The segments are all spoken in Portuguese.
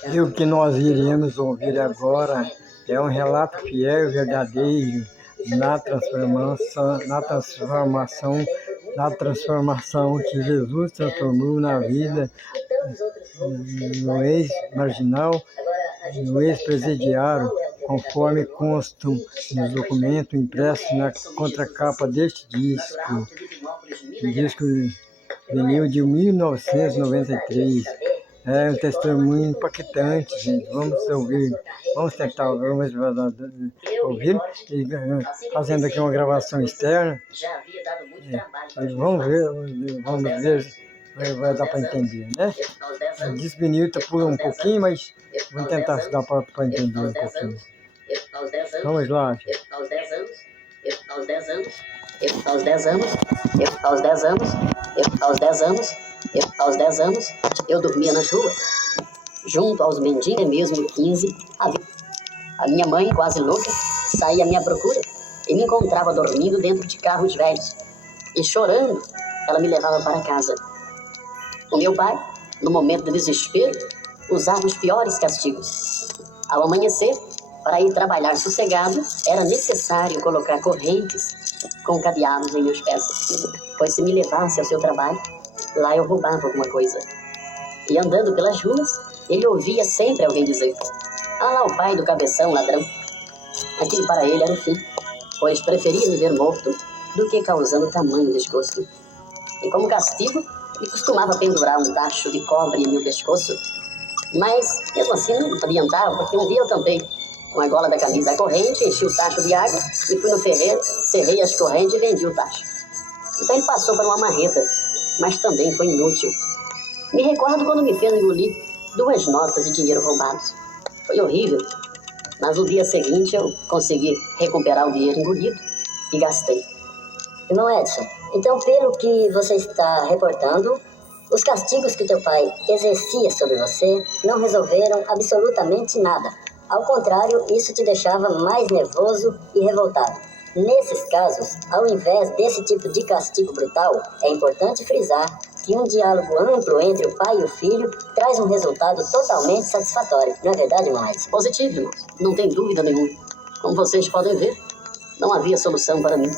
E o que nós iremos ouvir agora é um relato fiel e verdadeiro na transformação que Jesus transformou na vida no ex-marginal e no ex-presidiário, conforme constam nos documentos impressos na contracapa deste disco. O disco vinil de 1993. É um testemunho impactante, gente. Vamos ouvir, vamos tentar ouvir, e fazendo aqui uma gravação externa. Vamos ver, vai dar para entender, né? O disco vinil pula um pouquinho, mas vamos tentar se dar para entender um pouquinho. Vamos lá. Aos 10 anos, eu dormia nas ruas, junto aos mendigos, mesmo 15. A minha mãe, quase louca, saía à minha procura e me encontrava dormindo dentro de carros velhos. E chorando, ela me levava para casa. O meu pai, no momento de desespero, usava os piores castigos. Ao amanhecer, para ir trabalhar sossegado, era necessário colocar correntes com cadeados em meus pés, pois se me levasse ao seu trabalho, lá eu roubava alguma coisa. E andando pelas ruas, ele ouvia sempre alguém dizer: "Ah lá o pai do cabeção ladrão." Aquilo para ele era o fim, pois preferia me ver morto do que causando tamanho desgosto. E como castigo, ele costumava pendurar um tacho de cobre em meu pescoço. Mas, mesmo assim, não adiantava, porque um dia eu tampei com a gola da camisa a corrente, enchi o tacho de água e fui no ferreiro, serrei as correntes e vendi o tacho. Então ele passou para uma marreta, mas também foi inútil. Me recordo quando me fez engolir 2 notas de dinheiro roubados. Foi horrível, mas no dia seguinte eu consegui recuperar o dinheiro engolido e gastei. Irmão Edson, então pelo que você está reportando, os castigos que teu pai exercia sobre você não resolveram absolutamente nada. Ao contrário, isso te deixava mais nervoso e revoltado. Nesses casos, ao invés desse tipo de castigo brutal, é importante frisar que um diálogo amplo entre o pai e o filho traz um resultado totalmente satisfatório. Não é verdade, irmão Edson? Positivo, irmão. Não tem dúvida nenhuma. Como vocês podem ver, não havia solução para mim.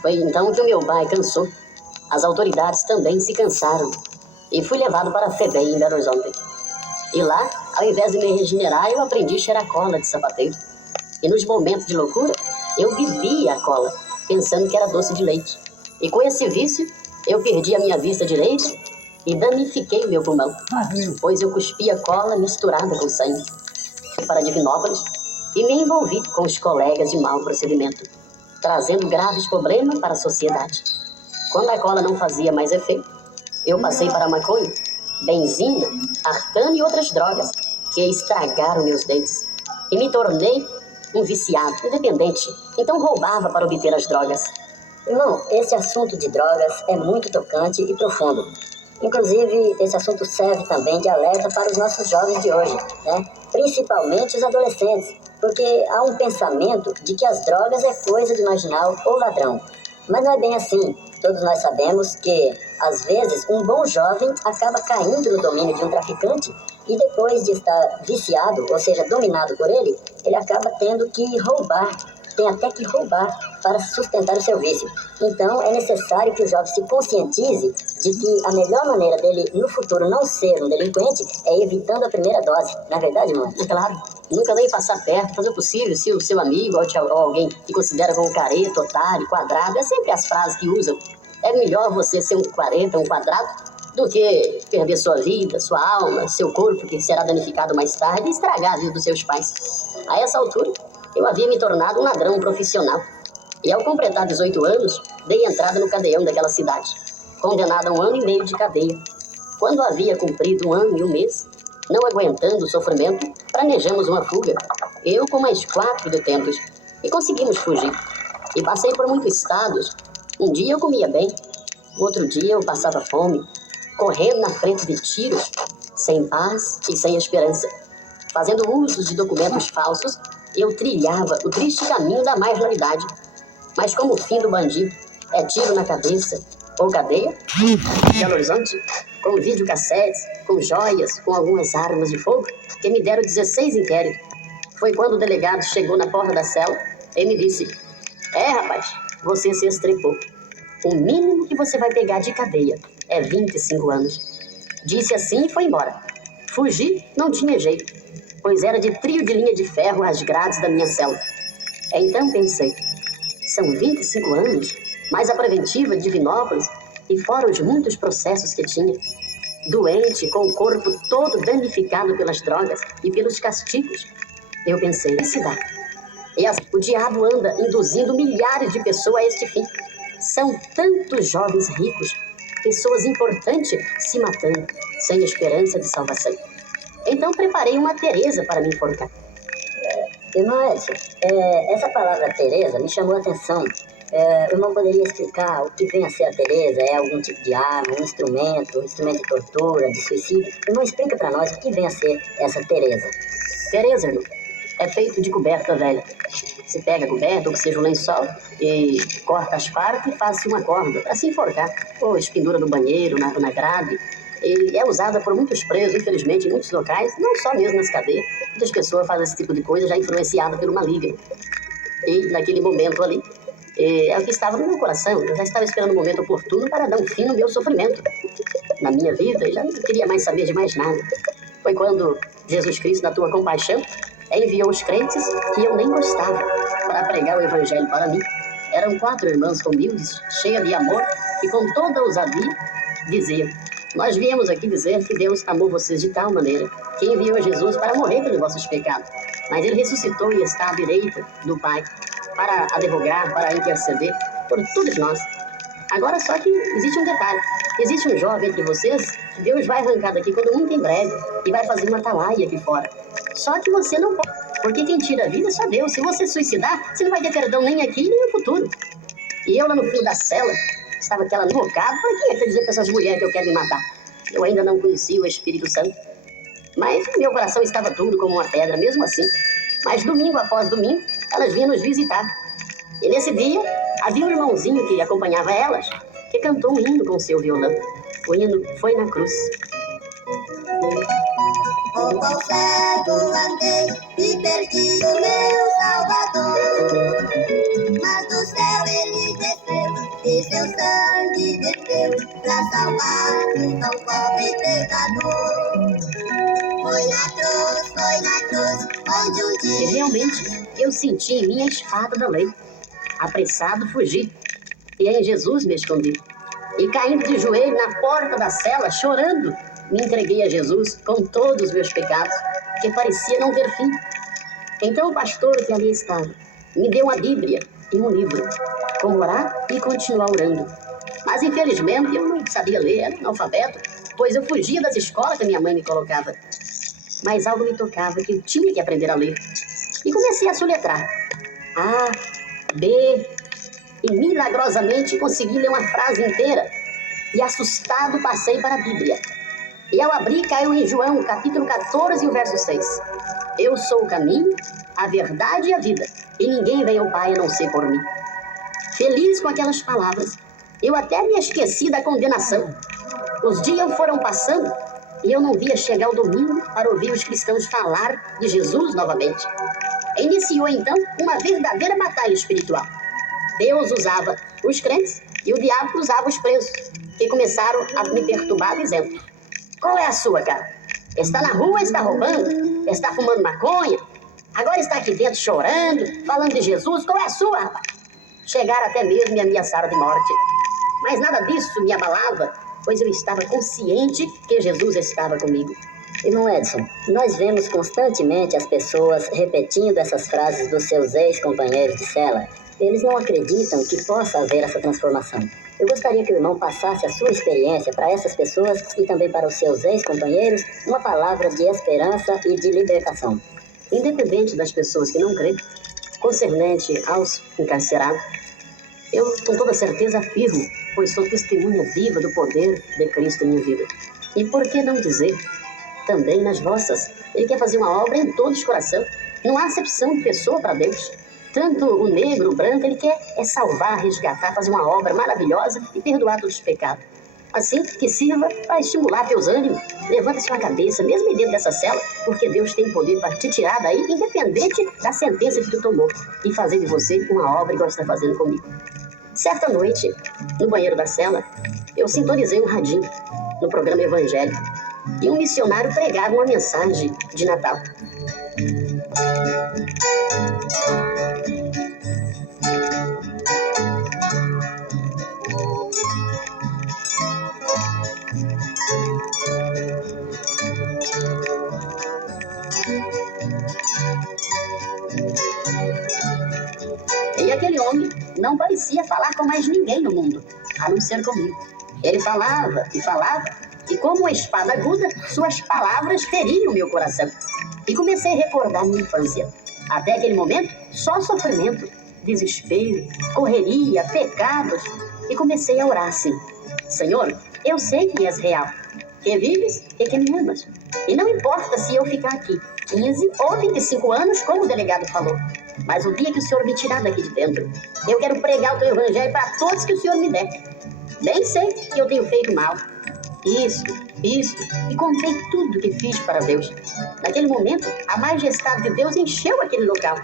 Foi então que o meu pai cansou. As autoridades também se cansaram. E fui levado para a FEBEM em Belo Horizonte. E lá, ao invés de me regenerar, eu aprendi a cheirar cola de sapateiro. E nos momentos de loucura, eu bebia a cola, pensando que era doce de leite. E com esse vício, eu perdi a minha vista direita e danifiquei o meu pulmão, pois eu cuspia cola misturada com sangue. Fui para Divinópolis e me envolvi com os colegas de mau procedimento, trazendo graves problemas para a sociedade. Quando a cola não fazia mais efeito, eu passei para maconha, benzina, artano e outras drogas que estragaram meus dentes. E me tornei um viciado, independente. Então roubava para obter as drogas. Irmão, esse assunto de drogas é muito tocante e profundo. Inclusive, esse assunto serve também de alerta para os nossos jovens de hoje, né? Principalmente os adolescentes, porque há um pensamento de que as drogas é coisa de marginal ou ladrão. Mas não é bem assim. Todos nós sabemos que, às vezes, um bom jovem acaba caindo no domínio de um traficante e depois de estar viciado, ou seja, dominado por ele, ele acaba tendo que roubar, tem até que roubar para sustentar o seu vício. Então, é necessário que o jovem se conscientize de que a melhor maneira dele, no futuro, não ser um delinquente é evitando a primeira dose. Não é verdade, irmão? É claro. Nunca nem passar perto, fazer o possível, se o seu amigo ou alguém que considera como careta, otário, quadrado, é sempre as frases que usam. É melhor você ser um careta, um quadrado, do que perder sua vida, sua alma, seu corpo, que será danificado mais tarde, e estragar a vida dos seus pais. A essa altura, eu havia me tornado um ladrão profissional. E ao completar 18 anos, dei entrada no cadeião daquela cidade, condenado a 1 ano e meio de cadeia. Quando havia cumprido 1 ano e 1 mês, não aguentando o sofrimento, planejamos uma fuga, eu com mais 4 detentos, e conseguimos fugir. E passei por muitos estados. Um dia eu comia bem, outro dia eu passava fome, correndo na frente de tiros, sem paz e sem esperança. Fazendo uso de documentos falsos, eu trilhava o triste caminho da marginalidade. Mas como o fim do bandido é tiro na cabeça ou cadeia, Belo Horizonte com videocassetes, com joias, com algumas armas de fogo, que me deram 16 inquéritos. Foi quando o delegado chegou na porta da cela e me disse: rapaz, você se estrepou. O mínimo que você vai pegar de cadeia é 25 anos. Disse assim e foi embora. Fugir não tinha jeito, pois era de trio de linha de ferro as grades da minha cela. Então pensei, são 25 anos, mais a preventiva de Divinópolis, e fora os muitos processos que tinha. Doente, com o corpo todo danificado pelas drogas e pelos castigos. Eu pensei, se dá. E assim, o diabo anda induzindo milhares de pessoas a este fim. São tantos jovens ricos, pessoas importantes se matando, sem esperança de salvação. Então preparei uma Teresa para me enforcar. Irmão Edson, essa palavra Teresa me chamou a atenção. O irmão poderia explicar o que vem a ser a Teresa? É algum tipo de arma, um instrumento de tortura, de suicídio? Irmão, explica para nós o que vem a ser essa Teresa. Teresa, irmão, é feito de coberta velha. Você pega a coberta, ou que seja um lençol, e corta as partes e faz uma corda para se enforcar. Ou espendura no banheiro, na grade. E é usada por muitos presos, infelizmente, em muitos locais, não só mesmo nas cadeias. Muitas pessoas fazem esse tipo de coisa já influenciada pelo maligno. E naquele momento ali, é o que estava no meu coração. Eu já estava esperando o momento oportuno para dar um fim no meu sofrimento. Na minha vida, eu já não queria mais saber de mais nada. Foi quando Jesus Cristo, na tua compaixão, enviou os crentes que eu nem gostava para pregar o evangelho para mim. Eram 4 irmãs humildes, cheias de amor, e com toda ousadia diziam: nós viemos aqui dizer que Deus amou vocês de tal maneira que enviou Jesus para morrer pelos vossos pecados. Mas ele ressuscitou e está à direita do Pai para advogar, para interceder por todos nós. Agora só que existe um detalhe. Existe um jovem entre vocês que Deus vai arrancar daqui quando muito em breve e vai fazer uma atalaia aqui fora. Só que você não pode, porque quem tira a vida é só Deus. Se você suicidar, você não vai ter perdão nem aqui nem no futuro. E eu lá no fundo da cela, estava aquela invocada, para quem é que dizer para essas mulheres que eu quero me matar? Eu ainda não conhecia o Espírito Santo. Mas meu coração estava duro como uma pedra, mesmo assim. Mas domingo após domingo, elas vinham nos visitar. E nesse dia, havia um irmãozinho que acompanhava elas, que cantou um hino com seu violão. O hino foi na cruz. Com qual cego andei e perdi o meu Salvador, mas do céu ele desceu e seu sangue verteu pra salvar um tão pobre pecador. Foi na cruz, onde um E dia... realmente, eu senti em mim a espada da lei. Apressado, fugi. E em Jesus me escondi. E caindo de joelho na porta da cela, chorando, me entreguei a Jesus com todos os meus pecados, que parecia não ter fim. Então o pastor que ali estava me deu uma Bíblia e um livro, como orar e continuar orando. Mas infelizmente eu não sabia ler, era analfabeto, pois eu fugia das escolas que minha mãe me colocava. Mas algo me tocava que eu tinha que aprender a ler. E comecei a soletrar. A, B, e milagrosamente consegui ler uma frase inteira. E assustado passei para a Bíblia. E ao abrir, caiu em João, capítulo 14, o verso 6. Eu sou o caminho, a verdade e a vida, e ninguém vem ao Pai a não ser por mim. Feliz com aquelas palavras, eu até me esqueci da condenação. Os dias foram passando, e eu não via chegar o domingo para ouvir os cristãos falar de Jesus novamente. Iniciou então uma verdadeira batalha espiritual. Deus usava os crentes e o diabo usava os presos, que começaram a me perturbar dizendo: qual é a sua, cara? Está na rua, está roubando, está fumando maconha, agora está aqui dentro chorando, falando de Jesus, qual é a sua, rapaz? Chegaram até mesmo e me ameaçaram de morte. Mas nada disso me abalava, pois eu estava consciente que Jesus estava comigo. Irmão Edson, nós vemos constantemente as pessoas repetindo essas frases dos seus ex-companheiros de cela. Eles não acreditam que possa haver essa transformação. Eu gostaria que o irmão passasse a sua experiência para essas pessoas e também para os seus ex-companheiros, uma palavra de esperança e de libertação. Independente das pessoas que não creem, concernente aos encarcerados, eu com toda certeza afirmo, pois sou testemunha viva do poder de Cristo em minha vida. E por que não dizer, também nas vossas? Ele quer fazer uma obra em todos os corações. Não há acepção de pessoa para Deus. Tanto o negro, o branco, ele quer salvar, resgatar, fazer uma obra maravilhosa e perdoar todos os pecados. assim que sirva para estimular teus ânimos. Levanta sua cabeça, mesmo aí dentro dessa cela, porque Deus tem poder para te tirar daí, independente da sentença que tu tomou, e fazer de você uma obra igual você está fazendo comigo. Certa noite, no banheiro da cela, eu sintonizei um radinho no programa evangélico e um missionário pregava uma mensagem de Natal. E aquele homem não parecia falar com mais ninguém no mundo, a não ser comigo. Ele falava, e como uma espada aguda, suas palavras feriam meu coração. E comecei a recordar minha infância. Até aquele momento, só sofrimento, desespero, correria, pecados. E comecei a orar assim: Senhor, eu sei que és real, que vives e que me amas. E não importa se eu ficar aqui 15 ou 25 anos, como o delegado falou. Mas o dia que o Senhor me tirar daqui de dentro, eu quero pregar o teu evangelho para todos que o Senhor me der. Bem sei que eu tenho feito mal. Isso. E contei tudo que fiz para Deus. Naquele momento, a majestade de Deus encheu aquele local.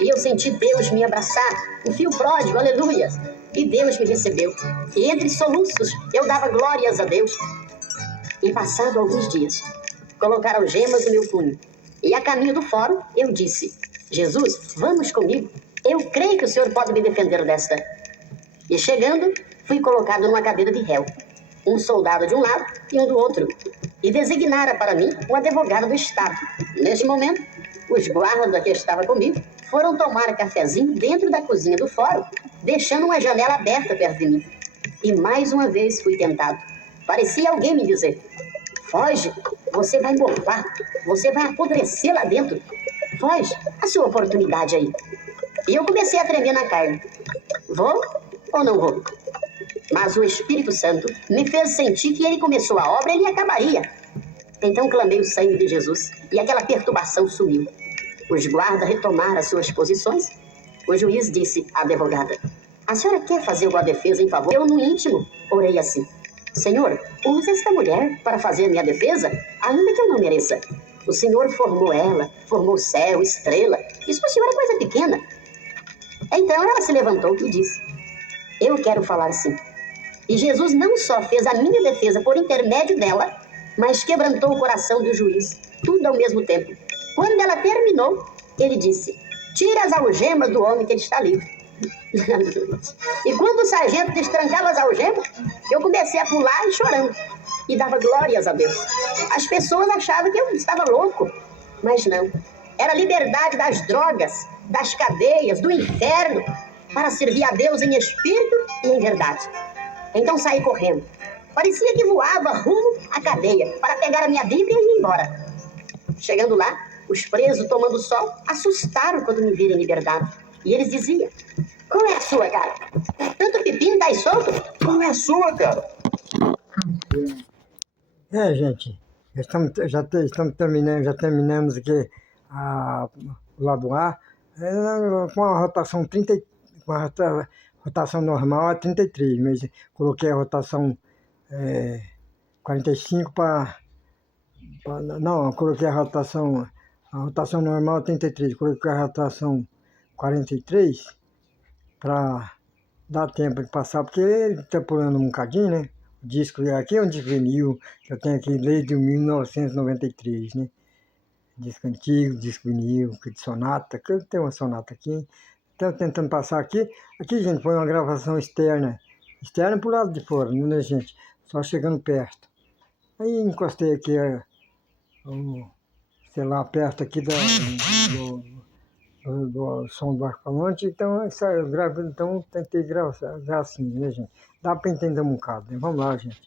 E eu senti Deus me abraçar, o fio pródigo, aleluia. E Deus me recebeu. E entre soluços, eu dava glórias a Deus. E passado alguns dias, colocaram gemas no meu punho. E a caminho do fórum, eu disse: Jesus, vamos comigo. Eu creio que o Senhor pode me defender desta. E chegando, fui colocado numa cadeira de réu. Um soldado de um lado e um do outro. E designaram para mim um advogado do Estado. Neste momento, os guardas que estavam comigo foram tomar cafezinho dentro da cozinha do fórum, deixando uma janela aberta perto de mim. E mais uma vez fui tentado. Parecia alguém me dizer: foge, você vai morfar, você vai apodrecer lá dentro. Foge, a sua oportunidade aí. E eu comecei a tremer na carne. Vou ou não vou? Mas o Espírito Santo me fez sentir que ele começou a obra e ele acabaria. Então clamei o sangue de Jesus e aquela perturbação sumiu. Os guardas retomaram as suas posições. O juiz disse à advogada: a senhora quer fazer alguma defesa em favor? Eu, no íntimo, orei assim: Senhor, use esta mulher para fazer a minha defesa, ainda que eu não mereça. O Senhor formou ela, formou céu, estrela. Isso para o Senhor é coisa pequena. Então ela se levantou e disse: eu quero falar sim. E Jesus não só fez a minha defesa por intermédio dela, mas quebrantou o coração do juiz, tudo ao mesmo tempo. Quando ela terminou, ele disse: tira as algemas do homem que ele está livre. E quando o sargento destrancava as algemas, eu comecei a pular e chorando. E dava glórias a Deus. As pessoas achavam que eu estava louco, mas não. Era a liberdade das drogas, das cadeias, do inferno, para servir a Deus em espírito e em verdade. Então saí correndo. Parecia que voava rumo à cadeia para pegar a minha Bíblia e ir embora. Chegando lá, os presos tomando sol assustaram quando me viram em liberdade. E eles diziam: qual é a sua, cara? Tanto pepino tá aí solto? Qual é a sua, cara? Gente, já terminamos aqui o lado A, com a rotação 30, com a rotação normal é 33, mas coloquei a rotação 45 não, coloquei a rotação normal é 33, coloquei a rotação 43 para dar tempo de passar, porque ele está pulando um bocadinho, né? O disco aqui é um disco vinil, que eu tenho aqui desde 1993, né? Disco antigo, disco vinil, de sonata, que eu tenho uma sonata aqui. Então, tentando passar aqui. Aqui, gente, foi uma gravação externa pro lado de fora, né, gente? Só chegando perto. Aí encostei aqui, sei lá, perto aqui do som do alto-falante, então eu gravo, então tentei gravar assim, né, gente? Dá para entender um bocado, né? Vamos lá, gente.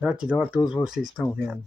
Gratidão a todos vocês que estão vendo.